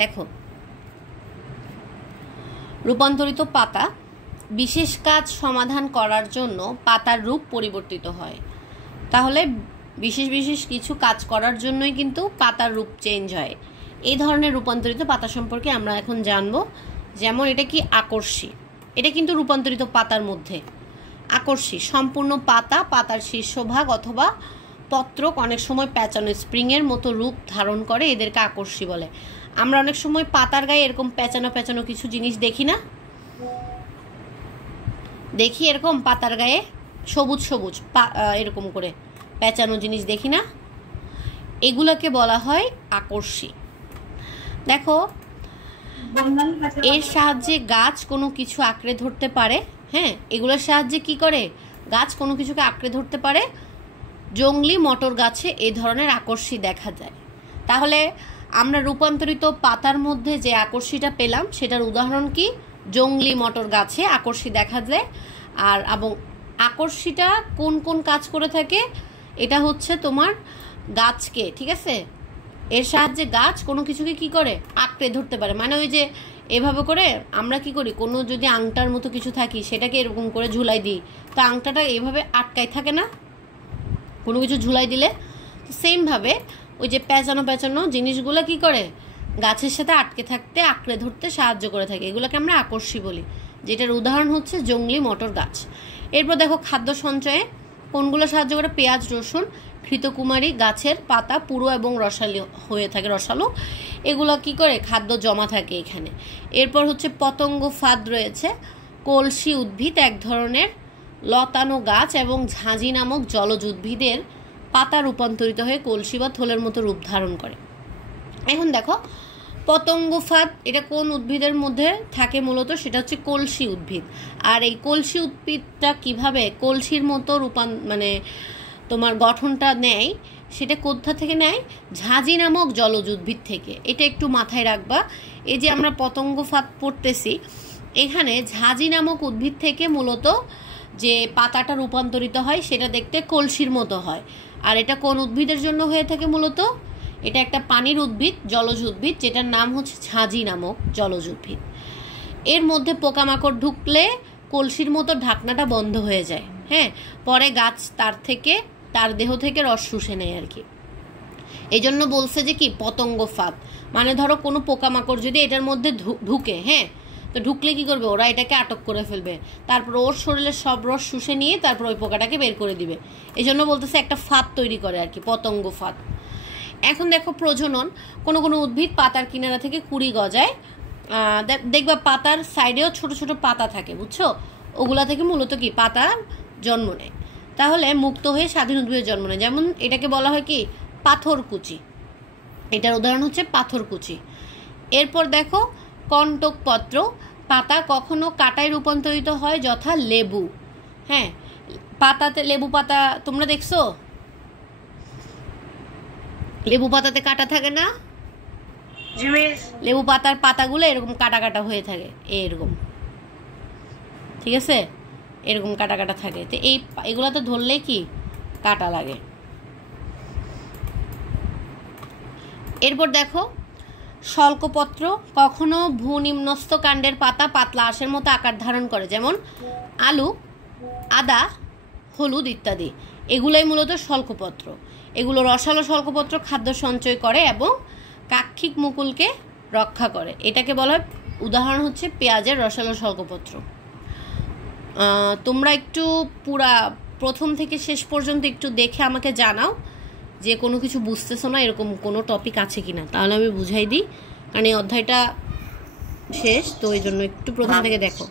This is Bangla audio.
দেখো, রূপান্তরিত পাতা বিশেষ কাজ সমাধান করার জন্য পাতার রূপ পরিবর্তিত হয়। তাহলে বিশেষ বিশেষ কিছু কাজ করার জন্যই কিন্তু পাতার রূপ চেঞ্জ হয়। এই ধরনের রূপান্তরিত পাতা সম্পর্কে আমরা এখন জানবো। যেমন এটা কি আকর্ষী, এটা কিন্তু রূপান্তরিত পাতার মধ্যে। আকর্ষী সম্পূর্ণ পাতা, পাতার শীর্ষভাগ অথবা পত্রক অনেক সময় প্যাঁচানো স্প্রিংয়ের মতো রূপ ধারণ করে, এদেরকে আকর্ষী বলে। আমরা অনেক সময় পাতার গায়ে এরকম প্যাঁচানো প্যাঁচানো কিছু জিনিস দেখি না, দেখি এরকম পাতার গায়ে সবুজ সবুজ এরকম করে প্যাঁচানো জিনিস দেখি না, এগুলোকে বলা হয় আকর্ষী। দেখো, এর সাহায্যে গাছ কোনো কিছু আঁকড়ে ধরতে পারে। হ্যাঁ, এগুলোর সাহায্যে কি করে গাছ কোনো কিছুকে আঁকড়ে ধরতে পারে। জংলি মটর গাছে এই ধরনের আকর্ষী দেখা যায়। তাহলে আমরা রূপান্তরিত পাতার মধ্যে যে আকর্ষীটা পেলাম সেটার উদাহরণ কি? জংলি মটর গাছে আকর্ষী দেখা যায়। আর এবং আকর্ষীটা কোন কোন কাজ করে থাকে, এটা হচ্ছে তোমার গাছকে, ঠিক আছে, এর সাহায্যে গাছ কোনো কিছুকে কি করে আঁকড়ে ধরতে পারে। মানে ওই যে এভাবে করে আমরা কি করি, কোনো যদি আংটার মতো কিছু থাকি সেটাকে এরকম করে ঝুলাই দিই, তো আংটাটা এইভাবে আটকাই থাকে না কোনো কিছু ঝুলাই দিলে। তো সেমভাবে ওই যে প্যাঁচানো প্যাঁচানো জিনিসগুলো কি করে গাছের সাথে আটকে থাকতে আঁকড়ে ধরতে সাহায্য করে থাকে, এগুলোকে আমরা আকর্ষী বলি, যেটার উদাহরণ হচ্ছে জংলি মটর গাছ। এরপর দেখো, খাদ্য সঞ্চয়ে কোনগুলো সাহায্য করে? পেঁয়াজ, রসুন, ঘৃতকুমারী গাছের পাতা পুরো এবং রসালো হয়ে থাকে, রসালো, এগুলো কি করে খাদ্য জমা থাকে এখানে। এরপর হচ্ছে পতঙ্গ ফাঁদ রয়েছে। কলসি উদ্ভিদ এক ধরনের লতানো গাছ এবং ঝাঁঝি নামক জলজ উদ্ভিদের পাতা রূপান্তরিত হয়ে কলসি বা থলের মতো রূপ ধারণ করে। এখন দেখো, পতঙ্গ ফাঁদ এটা কোন উদ্ভিদের মধ্যে থাকে? মূলত সেটা হচ্ছে কলসি উদ্ভিদ। আর এই কলসি উদ্ভিদটা কিভাবে কলসির মতো মানে তোমার গঠনটা নেয়, সেটা কোথা থেকে নেয়? ঝাঁঝি নামক জলজ উদ্ভিদ থেকে। এটা একটু মাথায় রাখবা। এই যে আমরা পতঙ্গ ফাঁদ পড়তেছি, এখানে ঝাঁঝি নামক উদ্ভিদ থেকে মূলত যে পাতাটা রূপান্তরিত হয় সেটা দেখতে কলসির মতো হয়। আর এটা কোন উদ্ভিদের জন্য হয়ে থাকে? মূলত এটা একটা পানির উদ্ভিদ, জলজ উদ্ভিদ, যেটার নাম হচ্ছে ঝাঁঝি নামক জলজ উদ্ভিদ। এর মধ্যে পোকামাকড় ঢুকলে কলসির মতো ঢাকনাটা বন্ধ হয়ে যায়। হ্যাঁ, পরে গাছ তার দেহ থেকে রস শুষে নেয় আর কি। এই জন্য বলছে যে কি পতঙ্গ ফাঁদ, মানে ধরো কোনো পোকামাকড় যদি এটার মধ্যে ঢুকে, হ্যাঁ, তো ঢুকলে কি করবে, ওরা এটাকে আটক করে ফেলবে, তারপর ওর শরীরের সব রস শুষে নিয়ে তারপর ওই পোকাটাকে বের করে দিবে। এই জন্য বলতেছে একটা ফাঁদ তৈরি করে আর কি, পতঙ্গ ফাঁদ। এখন দেখো, প্রজনন। কোনো কোনো উদ্ভিদ পাতার কিনারা থেকে কুড়ি গজায়। দেখবা পাতার সাইডেও ছোট ছোট পাতা থাকে, বুঝছো, ওগুলা থেকে মূলত কি পাতা জন্ম নেয়। তাহলে মুক্ত হয়ে স্বাধীন উদ্ভিদের জন্ম নেয়। যেমন এটাকে বলা হয় কি পাথরকুচি, এটার উদাহরণ হচ্ছে পাথরকুচি। এরপর দেখো, কণ্টকপত্র। পাতা কখনো কাঁটায় রূপান্তরিত হয়, যথা লেবু। হ্যাঁ, পাতাতে লেবু পাতা তোমরা দেখছো? লেবু পাতাতে কাঁটা থাকে না? লেবু পাতার পাতাগুলো এরকম কাটা কাটা হয়ে থাকে, এরকম, ঠিক আছে, এরকম কাটা কাটা থাকে। তো এগুলাতে ধরলেই কি কাটা লাগে। এরপর দেখো, শল্কপত্র। কখনো ভূনিম্নস্থ কাণ্ডের পাতা পাতলা আঁশের মতো আকার ধারণ করে, যেমন আলু, আদা, হলুদ ইত্যাদি। এগুলাই মূলত শল্কপত্র। এগুলো রসালো শল্কপত্র খাদ্য সঞ্চয় করে এবং কাক্ষিক মুকুলকে রক্ষা করে। এটাকে বলা হয়, উদাহরণ হচ্ছে পেঁয়াজের রসালো শল্কপত্র। তোমরা একটু প্রথম থেকে শেষ পর্যন্ত একটু দেখে আমাকে জানাও যে কোনো কিছু বুঝতেছো না, এরকম কোনো টপিক আছে কিনা, তাহলে আমি বুঝাই দিই, কারণ এই অধ্যায়টা শেষ, তো এই জন্য একটু প্রথম থেকে দেখো।